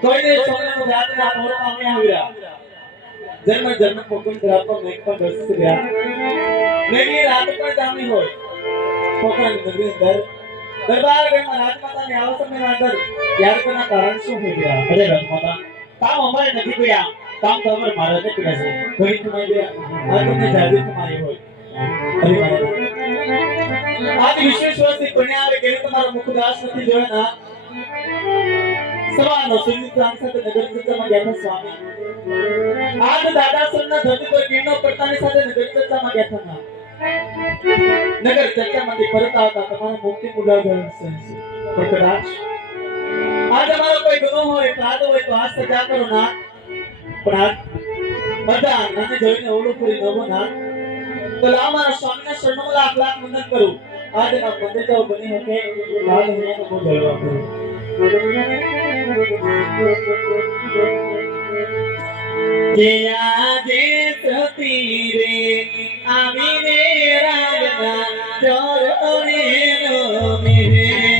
કોઈને સોનાનો જાતના મોરમાં અમે આવ્યા જન્મ જન્મ કોકણ ધરાતો મેક પર દસ ગયા મેની રાત પર જામી હોય કોકણ નગરી અંદર દરબાર ગણમાં રાજમાતાની આવસમની અંદર યાર કોના કારણ શું થઈ ગયા અરે રાજમાતા કામ અમારે નથી પડ્યા કામ તો અમારે મહારાજે પડ્યા છે ઘણી કમાઈ ગયા આ તમને જાજી કમાઈ હોય અરે મહારાજ આજ વિશેષ વર્ષથી પુણ્ય આવે કે તમારો મુખદાસ નથી જોયા ના સવારનો સુનિત સાંસદ નગર ચર્ચામાં ગયા હતા સ્વામી આજ દાદા સરના ધરતી પર કિરણો પડતાની સાથે નગર ચર્ચામાં ગયા હતા નગર ચર્ચામાંથી પરત આવતા તમારા મુક્તિ મુલાકાત છે પણ કદાચ આજ અમારો કોઈ ગુનો હોય અપરાધ હોય તો આ સજા કરો ના પણ આજ બધા મને જોઈને ઓળું પૂરી નવો ના તો લા મારા સ્વામીના શરણોમાં લાખ લાખ વંદન કરું આજના મંદિર જાવ બની હકે લાલ હૈયાનો બહુ જલવા કરું જયા જે સતી રે આવીને રાજના ચોરને નો મેરે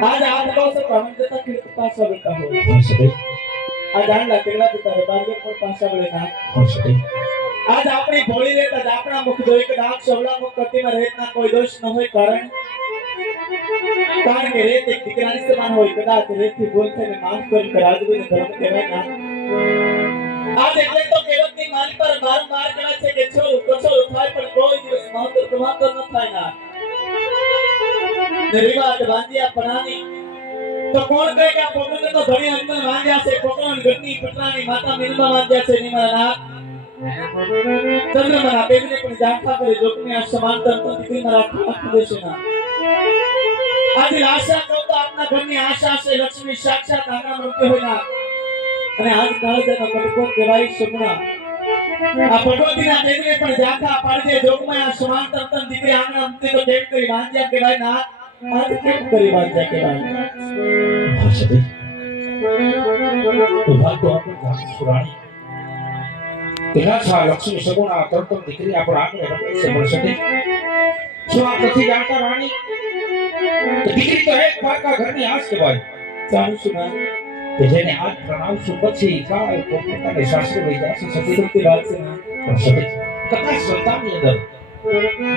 आज आपको सब प्रबंधता के पास सब का हो आज आन लगेला तो तारे बारगे पर पासा बळे ना आज આપણી ભોળી લેતા જ આપણા મુખ જોઈ કે આંખ સવલા મુખ કતીમાં રહેતના કોઈ દોષ ન હોય કારણ કે રેત એક દીકરાની સમાન હોય કદાચ રેતથી ભૂલ થઈને માફ કરી કે રાજવીને ધર્મ કહેવાય ના આજ એટલે તો કેવતની માન પર માર કહેવાય છે કે છોરું કછોરું થાય પણ કોઈ દિવસ મહત્વ કમાતો ન થાય ના નિર્વાદ વાંજ્યા પણાની તો કોણ કહે કે આ પોકરને તો ઘણી અંદર વાંજ્યા છે પોકરન ઘટની પટરાની માતા મિલમાં વાંજ્યા છે ની મારા ના ચંદ્રમના બેબીને પણ જાણતા કરે જોકની આ સમાંતર તો દીકરી મારા આખી દેશે ના આથી આશા કહું તો આપના ઘરની આશા છે લક્ષ્મી સાક્ષાત આંગણા રૂપે હોય ના અને આજ કાળજાનો કટકો કહેવાય સુમણા આ ભગવતીના બેબીને પણ જાણતા પાડજે જોકમાં આ સમાંતર તન દીકરી આંગણા રૂપે તો કેમ કરી વાંજ્યા કહેવાય ના આજ કેમ કરી વાંજ્યા કહેવાય તો વાત તો આપણે જાણી સુરાણી તેના છા લક્ષ્મી સગુણા તરતમ દીકરી આપણા આંગણે રમે છે પણ સતી શું આપ નથી જાણતા રાણી કે દીકરી તો એક પાકા ઘરની આસ કહેવાય જાણું છું ના કે જેને હાથ પ્રણાવશું પછી કાય પોતાને શાસ્ત્ર વૈ જશે સતી સત્ય વાત છે ના પણ સતી કદાચ સંતાનની અંદર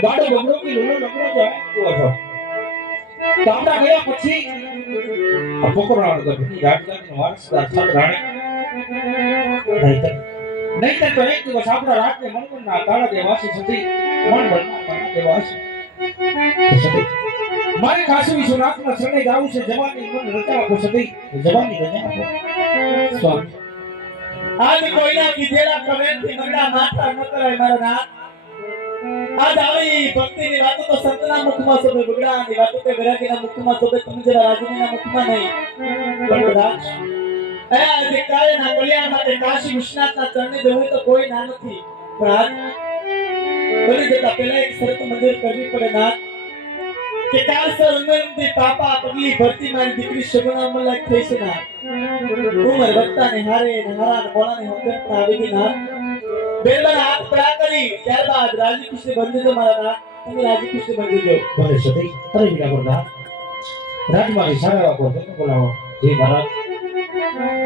બાળો બગડો કે લોલો લગડો જાય તો હતો તામડા ગયા પછી આ પોકરાણ ગઢની રાજધાની વારસદાર થત રાણી નહીં તો એક દિવસ આપણા રાજને મણગણના તાળા દેવાસી સતી મણગણના તાળા દેવાસી સતી મારે કાશી વિશ્વનાથના શરણે જાવું છે જવાની મન રચા આપો સતી જવાની રજા આપો સ્વામી આજ કોઈના કીધેલા કમેન્ટથી મગડા માથા ન કરાય મારા નાથ આજ આવી ભક્તિની વાતો તો સંતના મુખમાં શોભે બગડાની વાતો તો વિરાગીના મુખમાં શોભે તમે જરા રાજનીના મુખમાં નહીં પણ કદાચ આજે કાળના કલ્યાણ માટે કાશી વિશ્વનાથના ચરણે જવું તો કોઈ ના નથી પણ આજ બની જતા પહેલા એક શરત મંજૂર કરવી પડે નાથ કે કાલ સર ઉંમરથી પાપા પગલી ભરતી મારી દીકરી સગુણા મલાક થઈ છે ના ઉંમર વધતા ને હારે ને હારા ને બોલા ને હમદન પણ આવી ગઈ ના બેલમાં હાથ પડા કરી ત્યારબાદ રાજી ખુશી બંધજો મારા નાથ તમે રાજી ખુશી બંધજો ભલે સતી અરે વિના વરદાન રાજમારી સારા વાકો બોલાવો જય મહારાજ